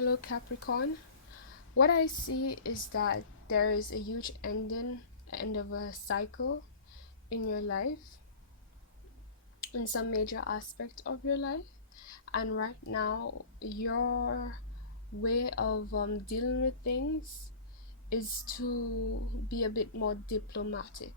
Hello, Capricorn. What I see is that there is a huge end of a cycle in your life, in some major aspect of your life. And right now, your way of dealing with things is to be a bit more diplomatic,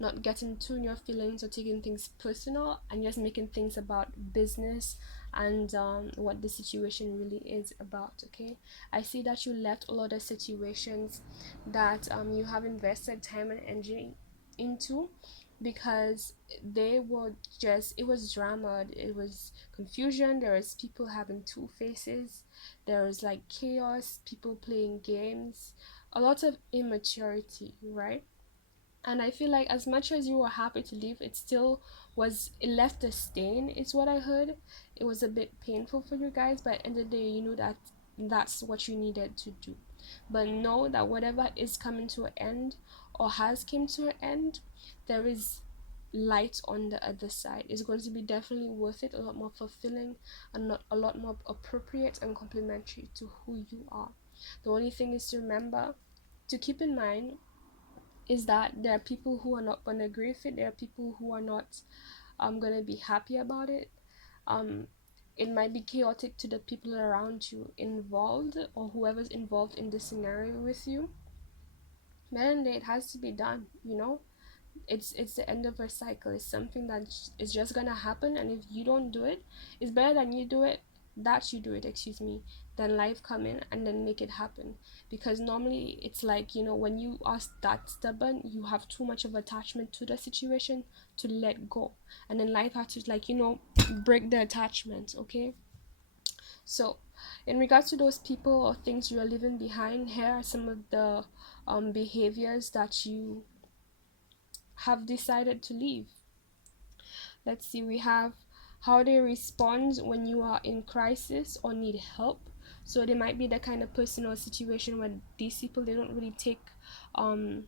not getting too in your feelings or taking things personal and just making things about business and what the situation really is about. Okay, I see that you left a lot of situations that you have invested time and energy into because they were just, it was drama, it was confusion, there was people having two faces, there was like chaos, people playing games, a lot of immaturity, right? And I feel like as much as you were happy to leave, it left a stain, is what I heard. It was a bit painful for you guys, but at the end of the day, you knew that that's what you needed to do. But know that whatever is coming to an end or has came to an end, there is light on the other side. It's going to be definitely worth it, a lot more fulfilling, and not a lot more appropriate and complementary to who you are. The only thing is to remember, to keep in mind, is that there are people who are not going to agree with it. There are people who are not going to be happy about it. um it might be chaotic to the people around you involved, or whoever's involved in the scenario with you. But then it has to be done. It's the end of a cycle. It's something that is just gonna happen, and if you don't do it, it's better than you do it that you do it, excuse me, than life come in and then make it happen. Because normally it's like, when you are that stubborn, you have too much of attachment to the situation to let go, and then life has to, like, break the attachment. Okay, so in regards to those people or things you are leaving behind, here are some of the behaviors that you have decided to leave. Let's see, we have how they respond when you are in crisis or need help. So they might be the kind of person or situation where these people, they don't really take um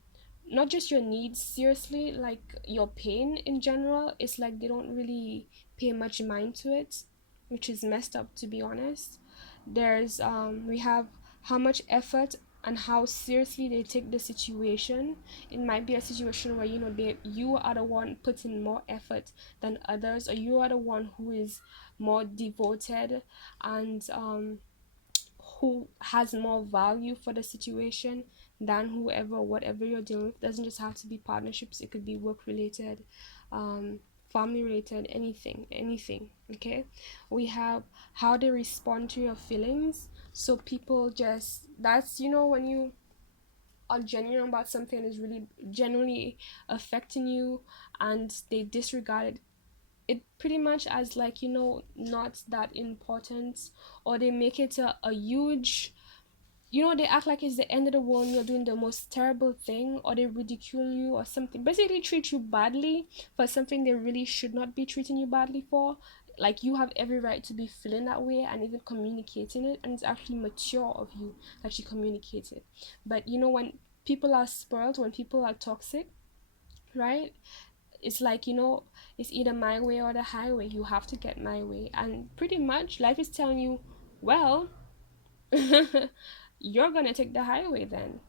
not just your needs seriously, like your pain in general. It's like they don't really pay much mind to it, which is messed up, to be honest. We have how much effort and how seriously they take the situation. It might be a situation where, you are the one putting more effort than others, or you are the one who is more devoted and who has more value for the situation than whoever, whatever you're dealing with. It doesn't just have to be partnerships, it could be work related, um family related, anything. Okay, we have how they respond to your feelings. So people just, that's, when you are genuine about something, is really genuinely affecting you, and they disregard it pretty much as, like, not that important, or they make it a huge, they act like it's the end of the world and you're doing the most terrible thing, or they ridicule you or something, basically treat you badly for something they really should not be treating you badly for. Like, you have every right to be feeling that way and even communicating it, and it's actually mature of you that you communicate it. But when people are spoiled, when people are toxic, right, it's like, it's either my way or the highway. You have to get my way, and pretty much life is telling you, well, you're gonna take the highway then,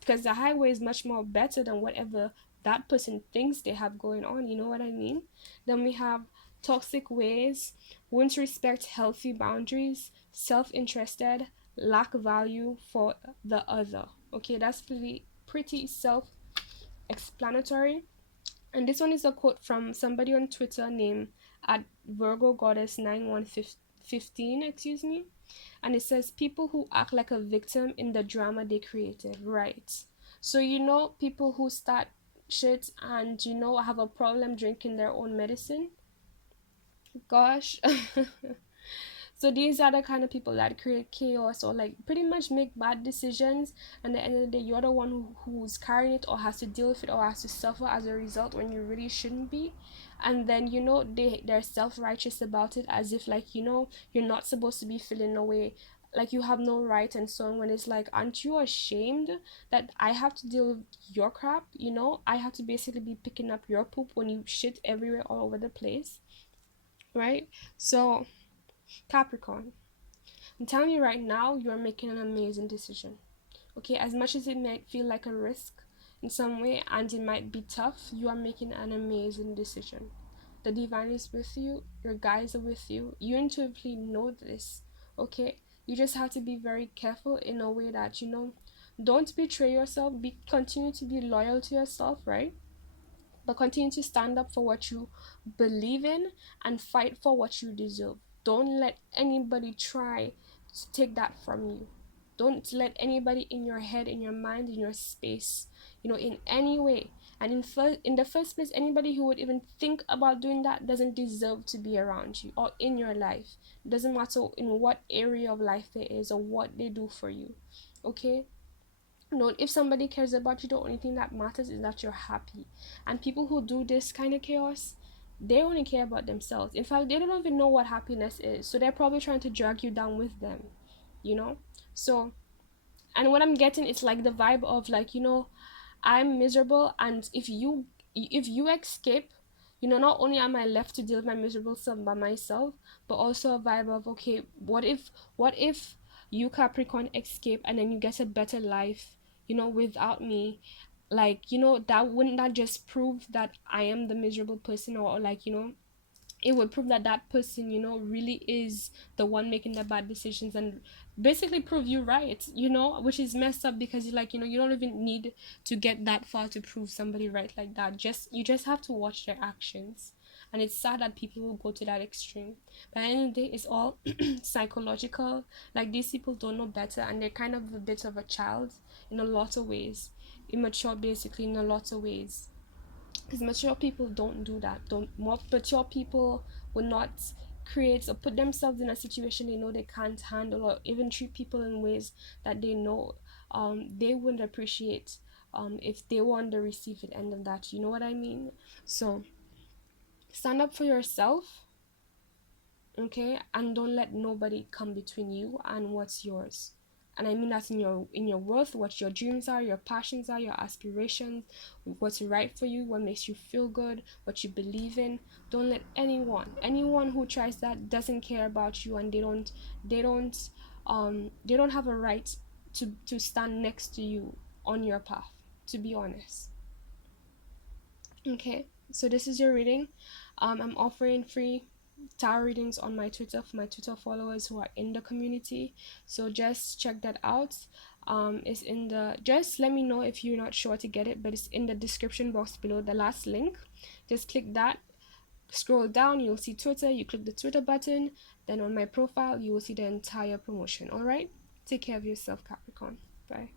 because the highway is much more better than whatever that person thinks they have going on. You know what I mean? Then we have toxic ways, won't respect healthy boundaries, self-interested, lack value for the other. Okay, that's pretty self-explanatory. And this one is a quote from somebody on Twitter named at Virgo Goddess 9115, excuse me. And it says, people who act like a victim in the drama they created. Right. So, people who start shit and, have a problem drinking their own medicine. Gosh. So these are the kind of people that create chaos, or like pretty much make bad decisions, and at the end of the day, you're the one who's carrying it, or has to deal with it, or has to suffer as a result, when you really shouldn't be. And then, they're self-righteous about it, as if, like, you're not supposed to be feeling away, like you have no right and so on, when it's like, aren't you ashamed that I have to deal with your crap? I have to basically be picking up your poop when you shit everywhere all over the place, right? So, Capricorn, I'm telling you right now, you're making an amazing decision. Okay, as much as it might feel like a risk in some way and it might be tough, you are making an amazing decision. The divine is with you, your guides are with you. You intuitively know this. Okay, you just have to be very careful in a way that, don't betray yourself. Continue to be loyal to yourself, right? But continue to stand up for what you believe in and fight for what you deserve. Don't let anybody try to take that from you. Don't let anybody in your head, in your mind, in your space, in any way. And in the first place, anybody who would even think about doing that doesn't deserve to be around you or in your life. It doesn't matter in what area of life it is or what they do for you. Okay? No, if somebody cares about you, the only thing that matters is that you're happy. And people who do this kind of chaos, they only care about themselves. In fact, they don't even know what happiness is, so they're probably trying to drag you down with them, you know so, and what I'm getting, it's like the vibe of, like, I'm miserable, and if you escape, not only am I left to deal with my miserable self by myself, but also a vibe of, okay, what if you, Capricorn, escape and then you get a better life, without me? Like, that wouldn't that just prove that I am the miserable person, or like, it would prove that that person, really is the one making the bad decisions, and basically prove you right, which is messed up, because like, you don't even need to get that far to prove somebody right like that. You just have to watch their actions. And it's sad that people will go to that extreme. But at the end of the day, it's all psychological. Like, these people don't know better, and they're kind of a bit of a child in a lot of ways. Immature, basically, in a lot of ways, because mature people don't do that. Don't More mature people will not create or put themselves in a situation they know they can't handle, or even treat people in ways that they know they wouldn't appreciate if they were on the receiving end of that. You know what I mean? So stand up for yourself, okay, and don't let nobody come between you and what's yours. And I mean that in your worth, what your dreams are, your passions are, your aspirations, what's right for you, what makes you feel good, what you believe in. Don't let anyone who tries that doesn't care about you, and they don't have a right to stand next to you on your path, to be honest. Okay, so this is your reading. I'm offering free tarot readings on my Twitter for my Twitter followers who are in the community. So just check that out. It's in the just let me know if you're not sure to get it, but it's in the description box below, the last link. Just click that, scroll down, you'll see Twitter, you click the Twitter button, then on my profile you will see the entire promotion. All right, take care of yourself, Capricorn. Bye.